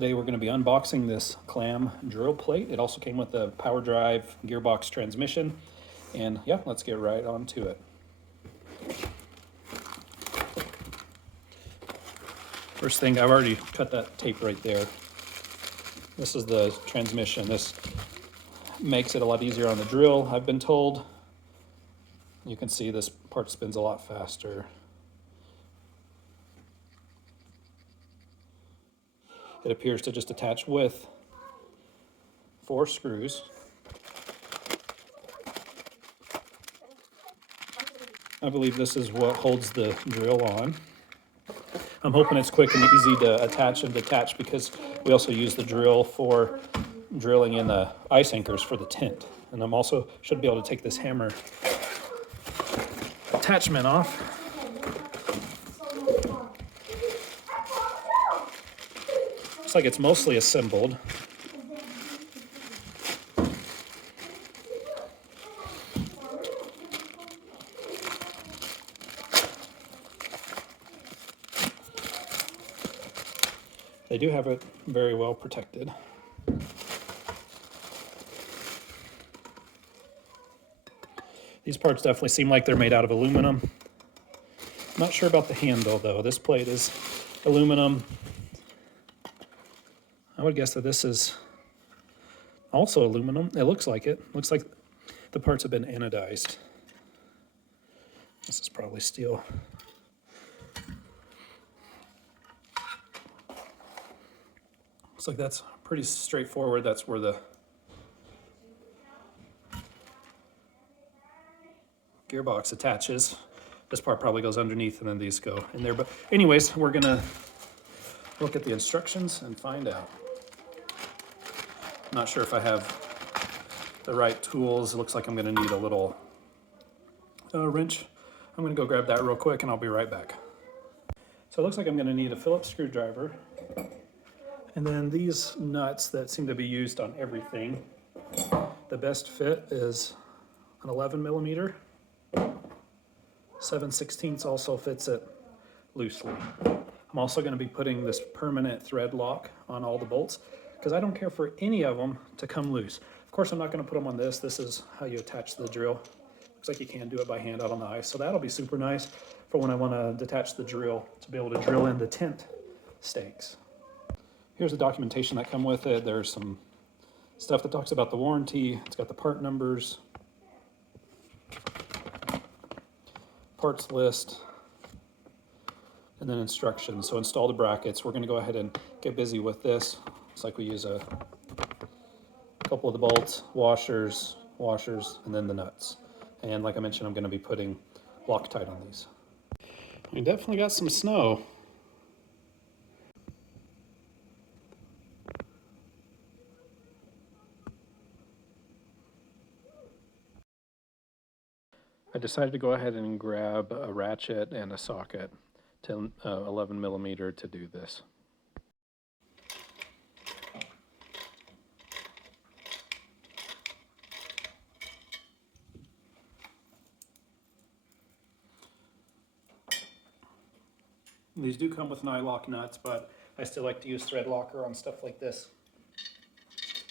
Today we're going to be unboxing this CLAM drill plate. It also came with a power drive gearbox transmission. And yeah, let's get right on to it. First thing, I've already cut that tape right there. This is the transmission. This makes it a lot easier on the drill, I've been told. You can see this part spins a lot faster. It appears to just attach with 4 screws. I believe this is what holds the drill on. I'm hoping it's quick and easy to attach and detach because we also use the drill for drilling in the ice anchors for the tent. And I'm also should be able to take this hammer attachment off. Looks like it's mostly assembled. They do have it very well protected. These parts definitely seem like they're made out of aluminum. I'm not sure about the handle though. This plate is aluminum. I would guess that this is also aluminum. It looks like it. Looks like the parts have been anodized. This is probably steel. Looks like that's pretty straightforward. That's where the gearbox attaches. This part probably goes underneath and then these go in there. But anyways, we're gonna look at the instructions and find out. Not sure if I have the right tools. It looks like I'm gonna need a little wrench. I'm gonna go grab that real quick and I'll be right back. So it looks like I'm gonna need a Phillips screwdriver. And then these nuts that seem to be used on everything. The best fit is an 11 millimeter. 7/16 also fits it loosely. I'm also going to be putting this permanent thread lock on all the bolts because I don't care for any of them to come loose. Of course, I'm not going to put them on this. This is how you attach the drill. Looks like you can do it by hand out on the ice. So that'll be super nice for when I want to detach the drill to be able to drill in the tent stakes. Here's the documentation that come with it. There's some stuff that talks about the warranty. It's got the part numbers, parts list, and then instructions. So install the brackets. We're going to go ahead and get busy with this. Looks like we use a couple of the bolts, washers, and then the nuts. And like I mentioned, I'm going to be putting Loctite on these. We definitely got some snow. I decided to go ahead and grab a ratchet and a socket to 11 millimeter to do this. These do come with nylock nuts, but I still like to use thread locker on stuff like this,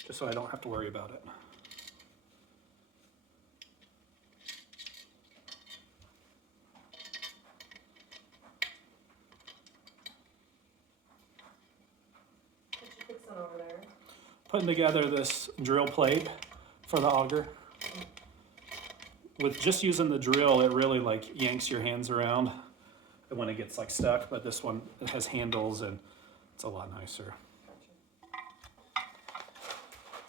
just so I don't have to worry about it. Over there. Putting together this drill plate for the auger. With just using the drill, it really like yanks your hands around when it gets like stuck, but this one, it has handles and it's a lot nicer.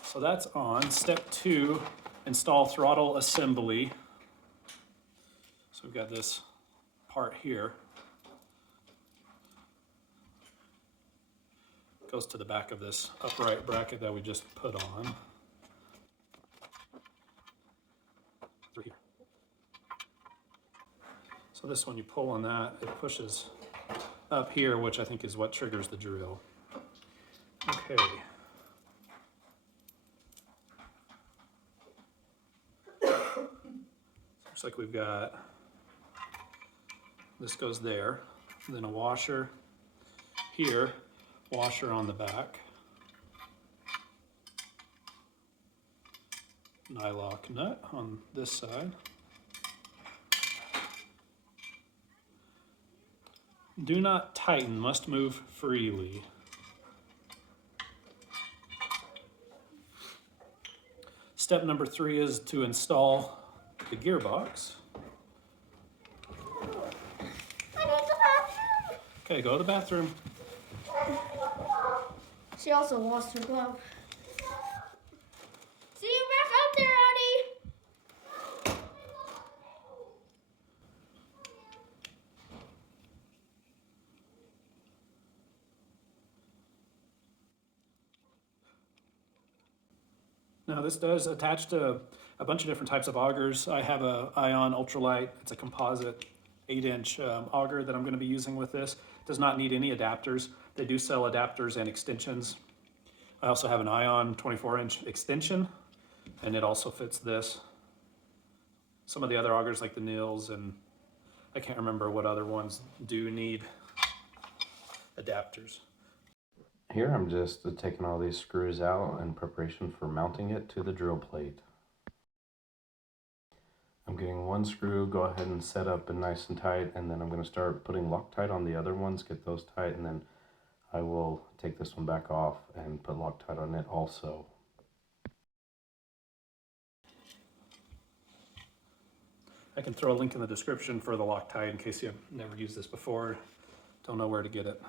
So that's on. Step 2, install throttle assembly. So we've got this part here. Goes to the back of this upright bracket that we just put on. Through here. So this one, you pull on that, it pushes up here, which I think is what triggers the drill. Okay. Looks like we've got, this goes there, and then a washer here, washer on the back. nylock nut on this side. Do not tighten, must move freely. Step number 3 is to install the gearbox. I need the bathroom. Okay, go to the bathroom. She also lost her glove. See you back out there, Addie. Now this does attach to a bunch of different types of augers. I have a Ion ultralight. It's a composite 8-inch auger that I'm going to be using with this. Does not need any adapters. They do sell adapters and extensions. I also have an Ion 24-inch extension, and it also fits this. Some of the other augers like the Nils, and I can't remember what other ones do need adapters. Here I'm just taking all these screws out in preparation for mounting it to the drill plate. I'm getting one screw, go ahead and set up and nice and tight, and then I'm going to start putting Loctite on the other ones, get those tight, and then I will take this one back off and put Loctite on it also. I can throw a link in the description for the Loctite in case you've never used this before, don't know where to get it.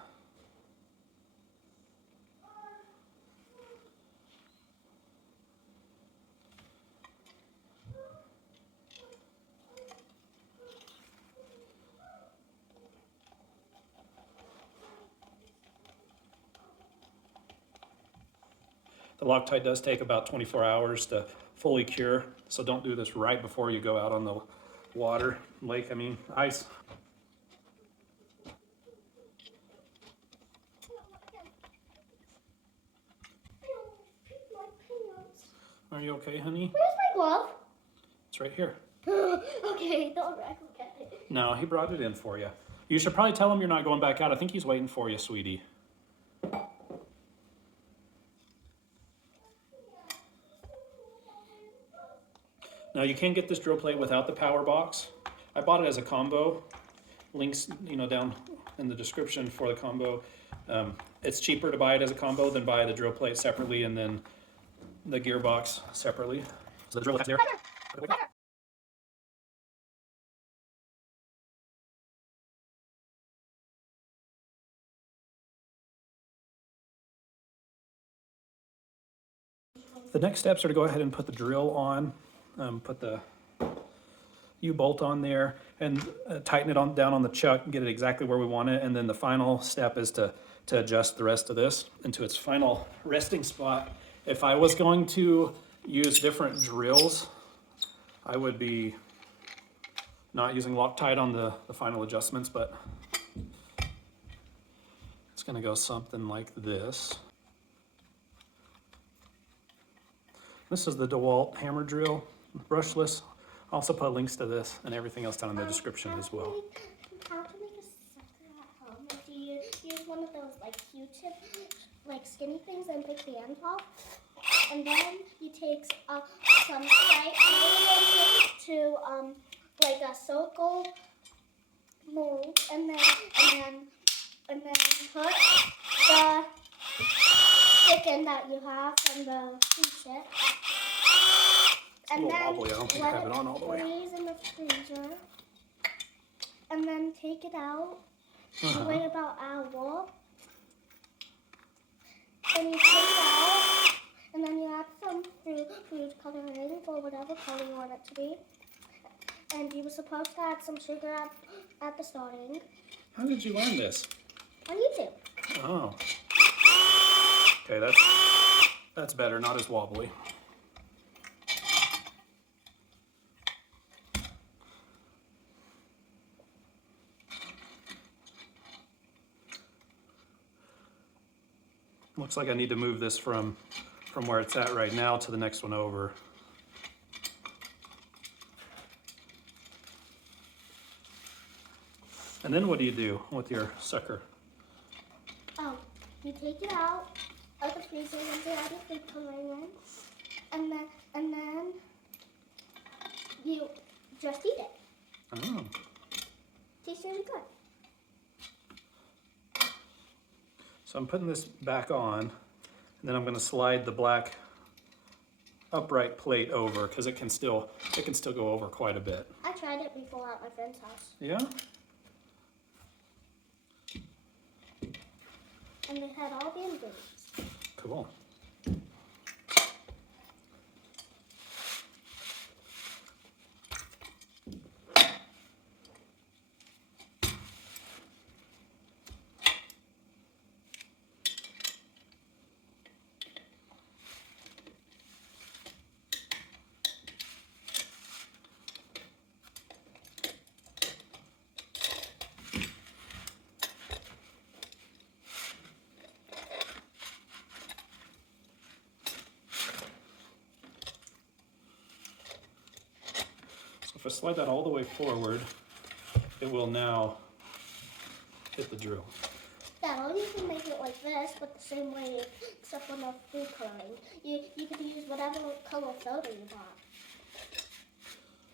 The Loctite does take about 24 hours to fully cure, so don't do this right before you go out on the water, ice. Are you okay, honey? Where's my glove? It's right here. Okay, don't look at it. No, he brought it in for you. You should probably tell him you're not going back out. I think he's waiting for you, sweetie. Now you can get this drill plate without the power box. I bought it as a combo. Links, down in the description for the combo. It's cheaper to buy it as a combo than buy the drill plate separately and then the gearbox separately. So the drill plate's there. The next steps are to go ahead and put the drill on, put the U-bolt on there, and tighten it down on the chuck and get it exactly where we want it. And then the final step is to adjust the rest of this into its final resting spot. If I was going to use different drills, I would be not using Loctite on the final adjustments, but it's going to go something like this. This is the DeWalt hammer drill, brushless. I'll also put links to this and everything else down in the description as well. How to make a sucker at home? Do you use one of those like Q-tip, like skinny things and put the end off? And then you take some Sprite to like a circle mold, and then put the chicken that you have from the Q-tip. And then wobbly. I don't think I have it on all the way. freeze in the freezer. And then take it out. Wait about an hour. And you take it out. And then you add some food coloring or whatever color you want it to be. And you were supposed to add some sugar at the starting. How did you learn this? On YouTube. Oh. Okay, that's better, not as wobbly. Looks like I need to move this from where it's at right now to the next one over. And then what do you do with your sucker? Oh, you take it out of the freezer and you add your food coloring in. And then you just eat it. Oh. Tastes really good. So I'm putting this back on, and then I'm going to slide the black upright plate over because it can still go over quite a bit. I tried it before at my friend's house. Yeah? And they had all the ingredients. Cool. If I slide that all the way forward, it will now hit the drill. Yeah, or you can make it like this, but the same way, except for no food coloring. You can use whatever color photo you want.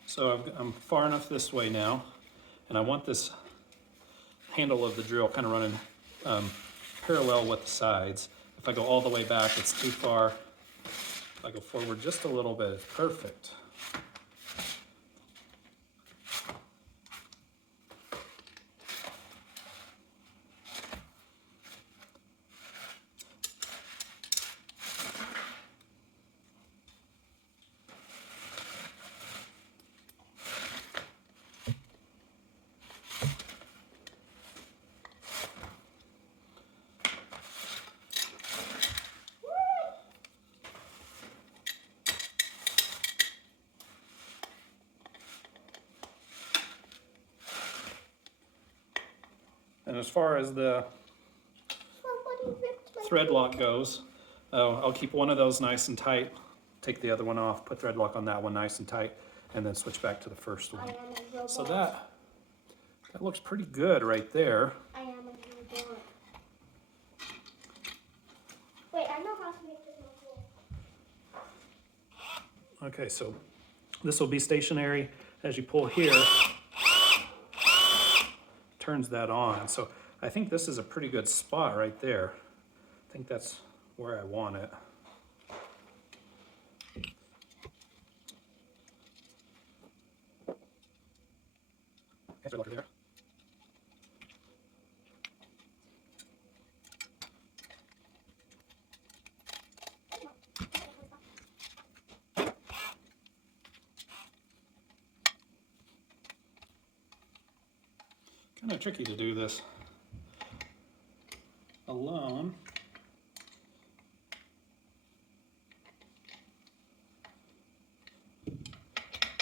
So I'm far enough this way now, and I want this handle of the drill kind of running parallel with the sides. If I go all the way back, it's too far. If I go forward just a little bit, it's perfect. And as far as the thread lock goes, I'll keep one of those nice and tight, take the other one off, put thread lock on that one nice and tight, and then switch back to the first one. So that looks pretty good right there. I am a robot. Wait, I know how to make this more cool. Okay, so this will be stationary. As you pull here, turns that on. So I think this is a pretty good spot right there. I think that's where I want it. There. Kind of tricky to do this alone.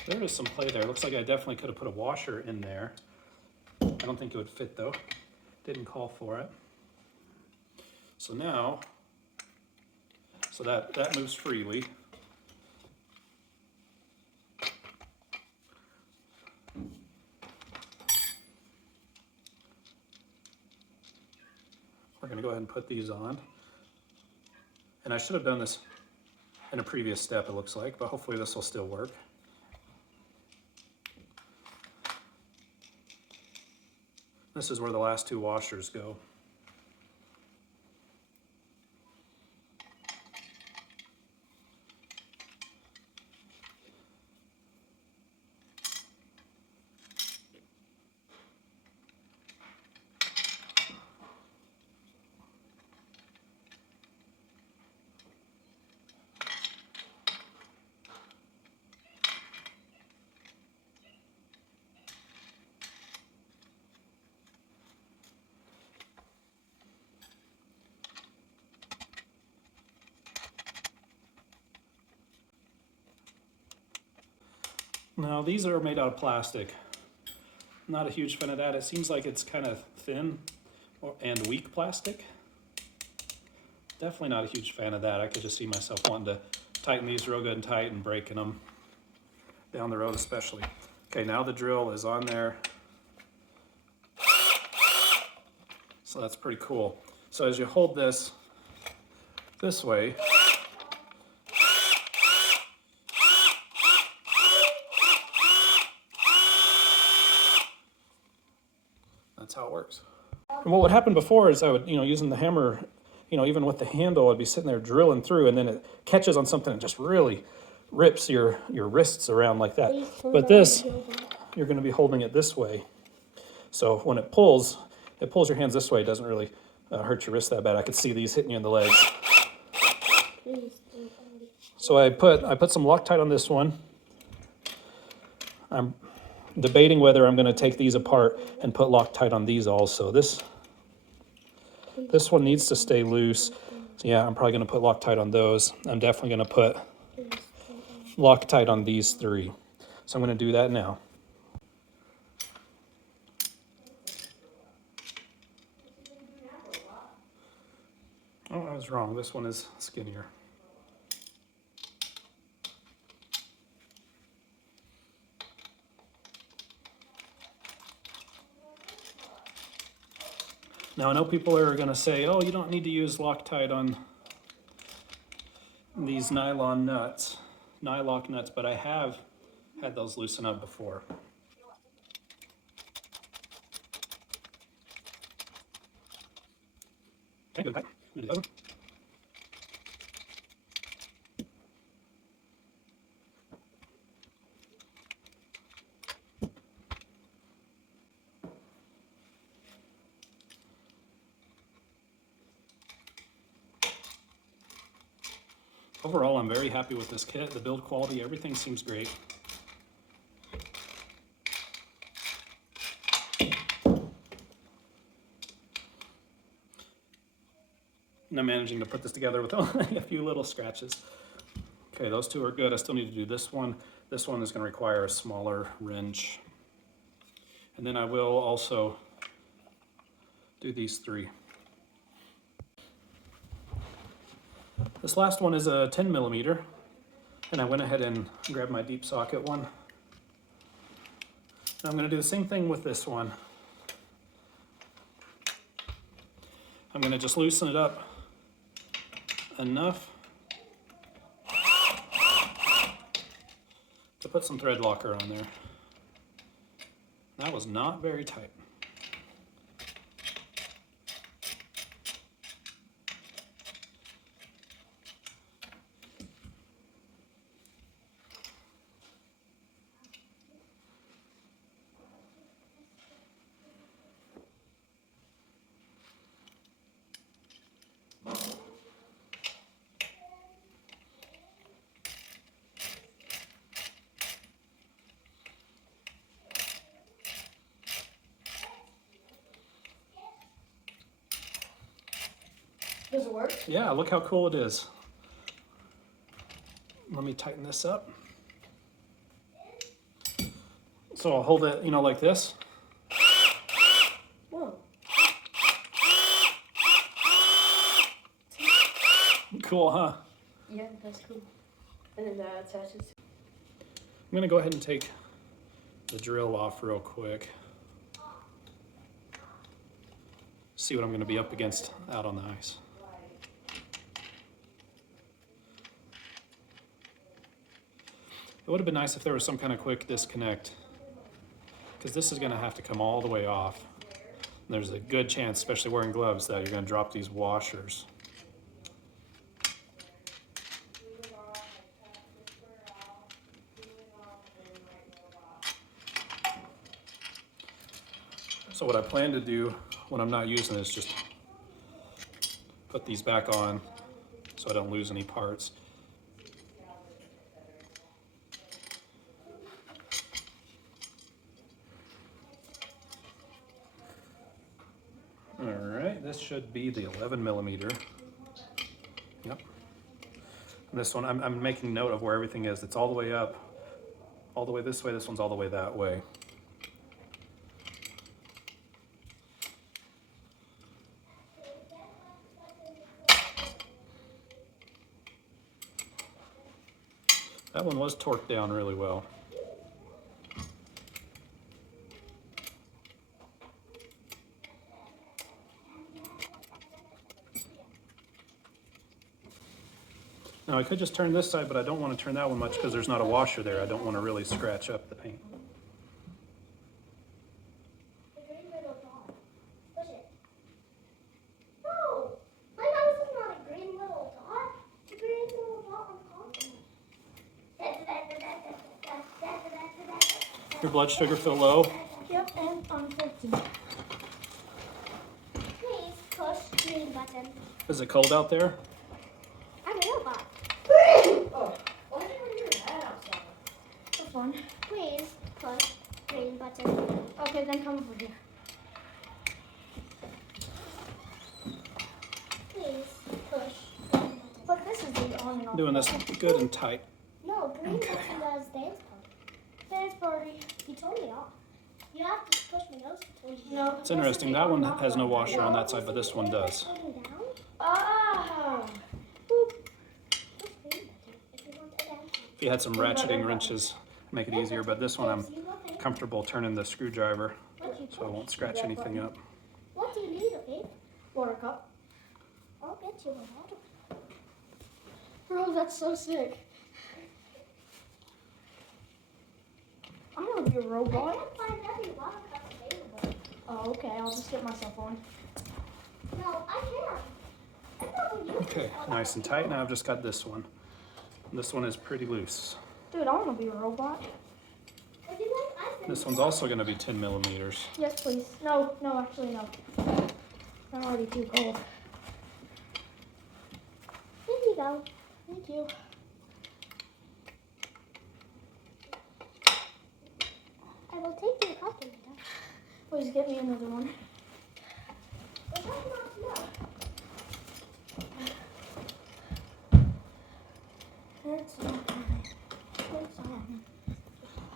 There is some play there. Looks like I definitely could have put a washer in there. I don't think it would fit though. Didn't call for it. So now, that moves freely. We're going to go ahead and put these on. And I should have done this in a previous step, it looks like, but hopefully this will still work. This is where the last two washers go. Now these are made out of plastic. Not a huge fan of that. It seems like it's kind of thin and weak plastic. Definitely not a huge fan of that. I could just see myself wanting to tighten these real good and tight and breaking them down the road especially. Okay, now the drill is on there. So that's pretty cool. So as you hold this way, And what would happen before is I would, using the hammer, even with the handle, I'd be sitting there drilling through, and then it catches on something and just really rips your wrists around like that. But this, you're going to be holding it this way. So when it pulls your hands this way. It doesn't really hurt your wrist that bad. I could see these hitting you in the legs. So I put some Loctite on this one. I'm debating whether I'm going to take these apart and put Loctite on these also. This one needs to stay loose. So yeah, I'm probably going to put Loctite on those. I'm definitely going to put Loctite on these three. So I'm going to do that now. Oh, I was wrong. This one is skinnier. Now I know people are going to say, oh, you don't need to use Loctite on these nylock nuts, but I have had those loosen up before. Okay, good. Overall, I'm very happy with this kit. The build quality, everything seems great. And I'm managing to put this together with only a few little scratches. Okay, those two are good. I still need to do this one. This one is going to require a smaller wrench. And then I will also do these three. This last one is a 10 millimeter, and I went ahead and grabbed my deep socket one. And I'm going to do the same thing with this one. I'm going to just loosen it up enough to put some thread locker on there. That was not very tight. Does it work? Yeah, look how cool it is. Let me tighten this up. So I'll hold it, like this. Whoa. Cool, huh? Yeah, that's cool. And then that attaches. I'm gonna go ahead and take the drill off real quick. See what I'm gonna be up against out on the ice. It would have been nice if there was some kind of quick disconnect, because this is going to have to come all the way off. And there's a good chance, especially wearing gloves, that you're going to drop these washers. So what I plan to do when I'm not using it is just put these back on so I don't lose any parts. Alright, this should be the 11 millimeter. Yep. And this one, I'm making note of where everything is. It's all the way up, all the way this way. This one's all the way that way. That one was torqued down really well. Now I could just turn this side, but I don't want to turn that one much because there's not a washer there. I don't want to really scratch up the paint. Push it. Your blood sugar feel low? Yep, and on 15. Please push green button. Is it cold out there? I'm a robot. Oh, why did you bring your head outside? For fun. Please push green button. Okay, then come over here. Please push green button. But this is the on and off. Doing this good and tight. No, green button does dance party. Dance party. He told me off. You have to push my nose to turn you. No. It's interesting. That one has no washer on that side, but this one does. Ah. If you had some ratcheting wrenches, make it easier, but this one I'm comfortable turning the screwdriver so I won't scratch anything up. What do you need, okay? Water cup. I'll get you a water. Bro, that's so sick. I'm gonna be a I robot. can't find any water cups available. Oh, okay. I'll just get myself one. No, I can't. I thought we used Okay, nice and tight. Now I've just got this one. This one is pretty loose. Dude, I wanna be a robot. Would you like ice cream? This one's also going to be 10 millimeters. Yes, please. No, actually, no. I'm already too cold. Here you go. Thank you. I will take your cup later. Please get me another one. But that's not enough. It's not coming. It's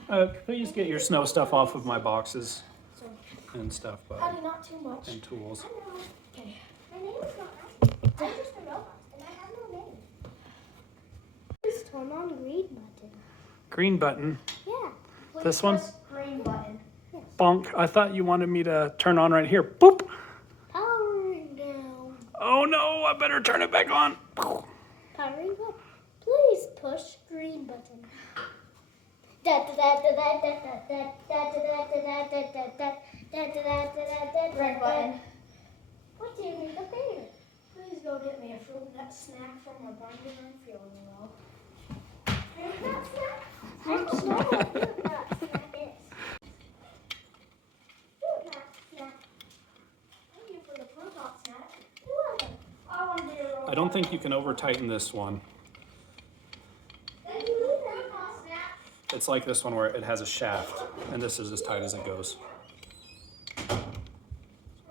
on. Please get your snow stuff off of my boxes Sorry. and stuff, bud, Honey, not too much. and tools. I know. Okay. My name is not Ashley. I'm just a robot, and I have no name. Please turn on green button. Green button. Yeah. This one? Press green button. Bonk. I thought you wanted me to turn on right here. Boop. Powering down. Oh no, I better turn it back on. Powering up. Please push green button. Red button. What do you need up there? Please go get me a fruit nut snack from my binder. I'm feeling low. Fruit nut snack? I don't know what fruit nut snack is. Fruit nut snack. Thank you for the fruit nut snack. You're welcome. I want to be a robot. I don't think you can over tighten this one. Thank you for the fruit nut snack. It's like this one where it has a shaft, and this is as tight as it goes.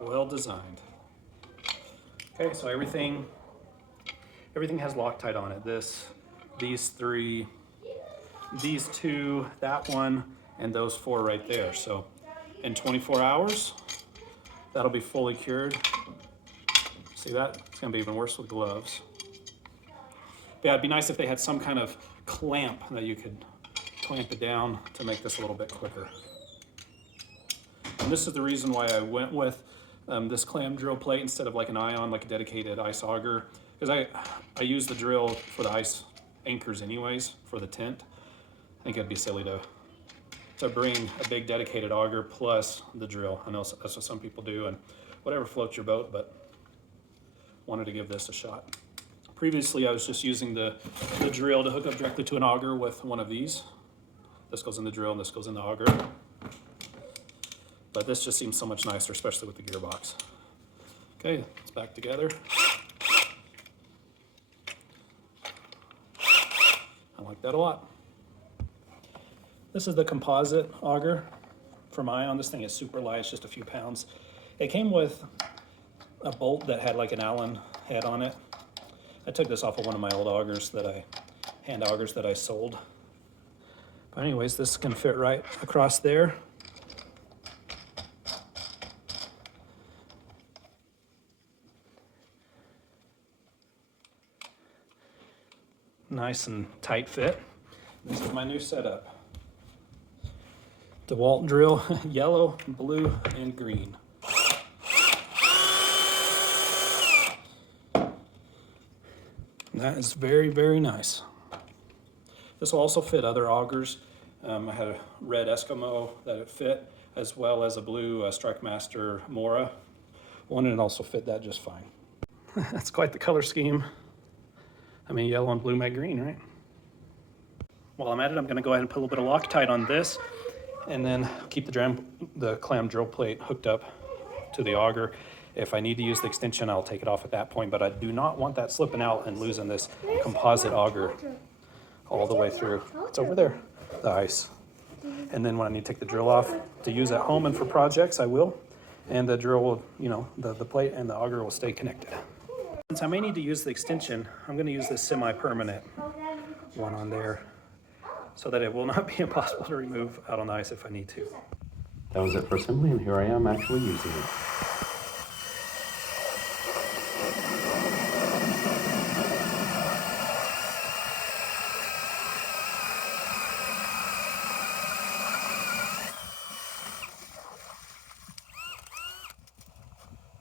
Well designed. Okay, so everything has Loctite on it. These three, these two, that one, and those four right there. So in 24 hours, that'll be fully cured. See that? It's gonna be even worse with gloves. Yeah, it'd be nice if they had some kind of clamp that you could clamp it down to make this a little bit quicker. And this is the reason why I went with this clam drill plate instead of like an ion, like a dedicated ice auger, because I use the drill for the ice anchors anyways for the tent. I think it'd be silly to bring a big dedicated auger plus the drill. I know that's what some people do, and whatever floats your boat, but wanted to give this a shot. Previously, I was just using the drill to hook up directly to an auger with one of these. This goes in the drill and this goes in the auger. But this just seems so much nicer, especially with the gearbox. Okay, it's back together. I like that a lot. This is the composite auger from Ion. This thing is super light, it's just a few pounds. It came with a bolt that had like an Allen head on it. I took this off of one of my old augers hand augers that I sold. But anyways, this can fit right across there. Nice and tight fit. This is my new setup. DeWalt drill, yellow, blue, and green. That is very, very nice. This will also fit other augers. I had a red Eskimo that it fit, as well as a blue Strikemaster Mora one, and it also fit that just fine. That's quite the color scheme. I mean, yellow and blue make green, right? While I'm at it, I'm gonna go ahead and put a little bit of Loctite on this and then keep the clam drill plate hooked up to the auger. If I need to use the extension, I'll take it off at that point, but I do not want that slipping out and losing this composite auger all the way through. It's over there, the ice. And then when I need to take the drill off to use at home and for projects, I will. And the drill will, the plate and the auger will stay connected. Since I may need to use the extension, I'm going to use this semi-permanent one on there so that it will not be impossible to remove out on the ice if I need to. That was it for assembly, and here I am actually using it.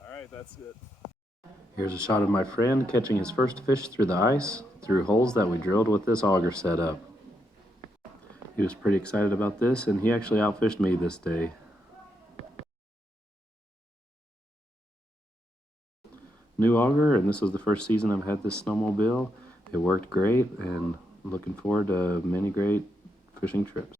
All right, that's it. Here's a shot of my friend catching his first fish through the ice, through holes that we drilled with this auger setup. He was pretty excited about this, and he actually outfished me this day. New auger, and this was the first season I've had this snowmobile. It worked great, and looking forward to many great fishing trips.